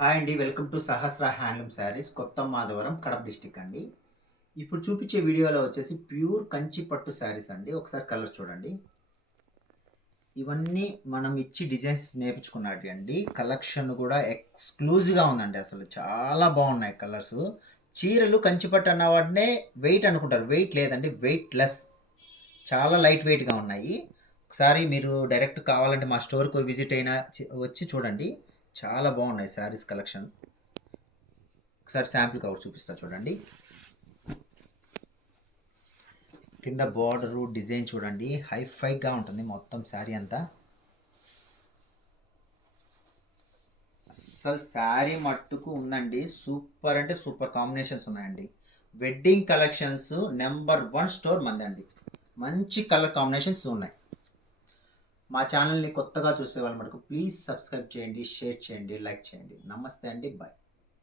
Hi అండి. Welcome to Sahasra handloom saris, కొత్త Madhavaram, Kadapa district అండి. ఇప్పుడు చూపించే వీడియోలో వచ్చేసి ప్యూర్ కంచి పట్టు శారీస్ అండి. ఒకసారి కలర్స్ చూడండి. ఇవన్నీ మనం ఇచ్చి డిజైన్స్ నేర్పించుకున్నట్టు అండి. కలెక్షన్ కూడా ఎక్స్క్లూజివ్గా ఉందండి. అసలు చాలా బాగున్నాయి కలర్స్. చీరలు కంచి పట్టు అన్న వాటినే వెయిట్ అనుకుంటారు. వెయిట్ లేదండి, వెయిట్ లెస్. చాలా లైట్ వెయిట్గా ఉన్నాయి. ఒకసారి మీరు డైరెక్ట్ కావాలంటే మా స్టోర్కి విజిట్ అయినా వచ్చి చూడండి. చాలా బాగున్నాయి శారీస్ కలెక్షన్. ఒకసారి శాంపిల్ కవర్ చూపిస్తా చూడండి. కింద బార్డరు డిజైన్ చూడండి, హైఫైగా ఉంటుంది మొత్తం శారీ అంతా. అస్సలు శారీ మట్టుకు ఉందండి, సూపర్ అంటే సూపర్ కాంబినేషన్స్ ఉన్నాయండి. వెడ్డింగ్ కలెక్షన్స్ నెంబర్ 1 స్టోర్ మందండి. మంచి కలర్ కాంబినేషన్స్ ఉన్నాయి. మా ఛానల్ని కొత్తగా చూసే వాళ్ళ మటుకు ప్లీజ్ సబ్స్క్రైబ్ చేయండి, షేర్ చేయండి, లైక్ చేయండి. నమస్తే అండి, బాయ్.